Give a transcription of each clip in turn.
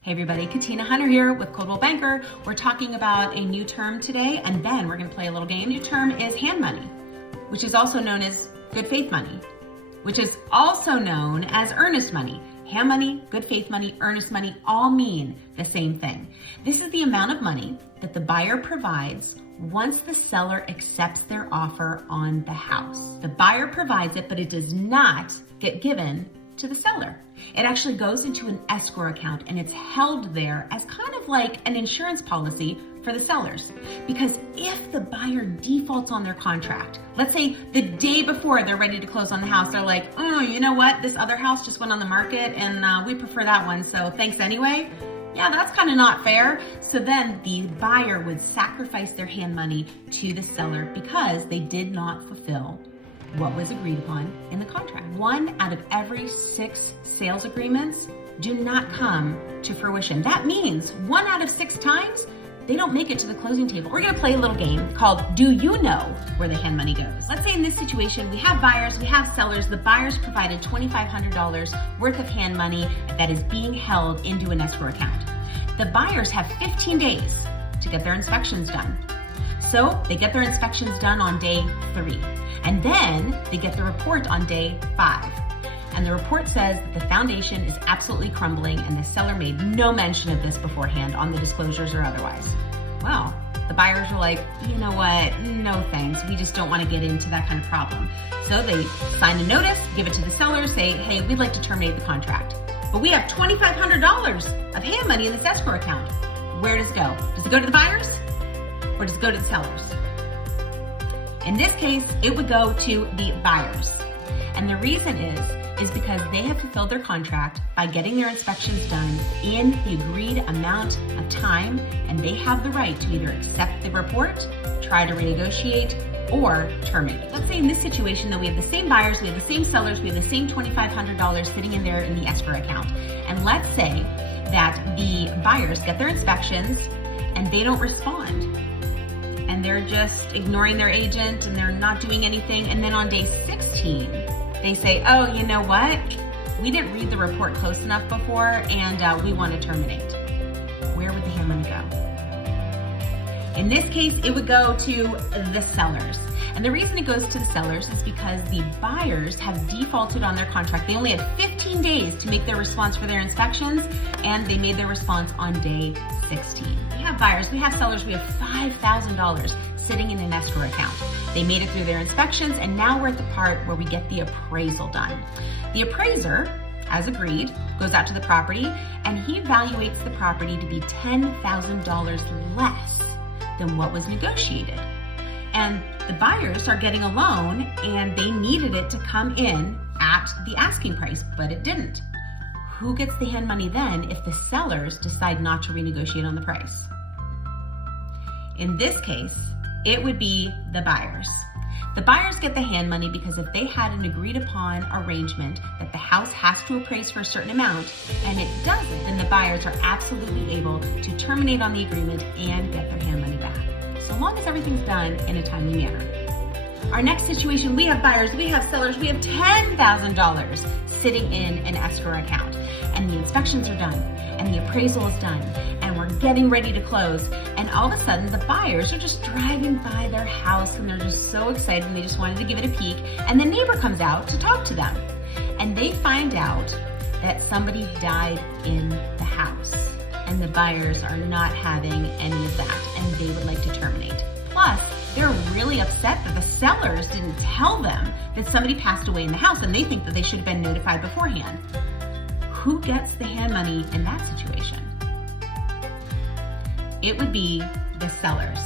Hey everybody, Katina here with Coldwell Banker. We're talking about a new term today, and then we're going to play a little game. New term is hand money, which is also known as good faith money, which is also known as earnest money. Hand money, good faith money, earnest money all mean the same thing. This is the amount of money that the buyer provides once the seller accepts their offer on the house. The buyer provides it, but it does not get given to the seller. It actually goes into an escrow account and it's held there as kind of like an insurance policy for the sellers. Because if the buyer defaults on their contract, let's say the day before they're ready to close on the house, they're like, oh, you know what? This other house just went on the market and we prefer that one, so thanks anyway. Yeah, that's kind of not fair. So then the buyer would sacrifice their hand money to the seller because they did not fulfill what was agreed upon in the contract. 1 out of every 6 sales agreements do not come to fruition. That means 1 out of 6 times they don't make it to the closing table. We're gonna play a little game called Do You Know Where the Hand Money Goes? Let's say in this situation, we have buyers, we have sellers. The buyers provided $2,500 worth of hand money that is being held into an escrow account. The buyers have 15 days to get their inspections done. So they get their inspections done on day 3. And then they get the report on day 5. And the report says that the foundation is absolutely crumbling and the seller made no mention of this beforehand on the disclosures or otherwise. Well, the buyers are like, you know what, no thanks, we just don't want to get into that kind of problem. So they sign a notice, give it to the seller, say, hey, we'd like to terminate the contract. But we have $2,500 of hand money in this escrow account. Where does it go? Does it go to the buyers or does it go to the sellers? In this case, it would go to the buyers. And the reason is because they have fulfilled their contract by getting their inspections done in the agreed amount of time, and they have the right to either accept the report, try to renegotiate, or terminate. Let's say in this situation that we have the same buyers, we have the same sellers, we have the same $2,500 sitting in there in the escrow account. And let's say that the buyers get their inspections and they don't respond. And they're just ignoring their agent and they're not doing anything. And then on day 16, they say, oh, you know what? We didn't read the report close enough before and we want to terminate. Where would the hand money go? In this case, it would go to the sellers. And the reason it goes to the sellers is because the buyers have defaulted on their contract. They only had 15 days to make their response for their inspections, and they made their response on day 16. We have buyers, we have sellers, we have $5,000 sitting in an escrow account. They made it through their inspections, and now we're at the part where we get the appraisal done. The appraiser, as agreed, goes out to the property, and he evaluates the property to be $10,000 less than what was negotiated. And the buyers are getting a loan and they needed it to come in at the asking price, but it didn't. Who gets the hand money then if the sellers decide not to renegotiate on the price? In this case, it would be the buyers. The buyers get the hand money because if they had an agreed upon arrangement that the house has to appraise for a certain amount and it doesn't, then the buyers are absolutely able to terminate on the agreement and get their hand money back, so long as everything's done in a timely manner. Our next situation, we have buyers, we have sellers, we have $10,000 sitting in an escrow account, and the inspections are done, and the appraisal is done, and we're getting ready to close, and all of a sudden the buyers are just driving by their house and they're just so excited and they just wanted to give it a peek, and the neighbor comes out to talk to them, and they find out that somebody died in the house. And the buyers are not having any of that, and they would like to terminate. Plus, they're really upset that the sellers didn't tell them that somebody passed away in the house, and they think that they should have been notified beforehand. Who gets the hand money in that situation? It would be the sellers.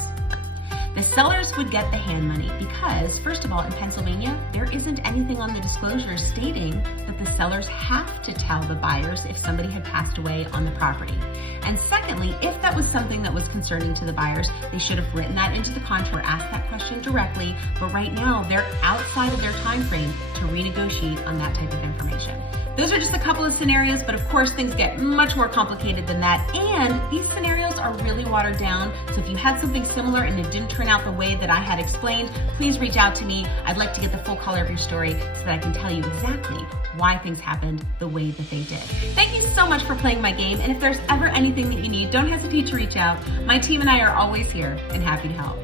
The sellers would get the hand money because, first of all, in Pennsylvania, there isn't anything on the disclosures stating that the sellers have to tell the buyers if somebody had passed away on the property. And secondly, if that was something that was concerning to the buyers, they should have written that into the contract or asked that question directly, but right now they're outside of their time frame to renegotiate on that type of information. Those are just a couple of scenarios, but of course things get much more complicated than that, and these scenarios are really watered down, so if you had something similar and it didn't turn turn out the way that I had explained, please reach out to me. I'd like to get the full color of your story so that I can tell you exactly why things happened the way that they did. Thank you so much for playing my game, and if there's ever anything that you need, don't hesitate to reach out. My team and I are always here and happy to help.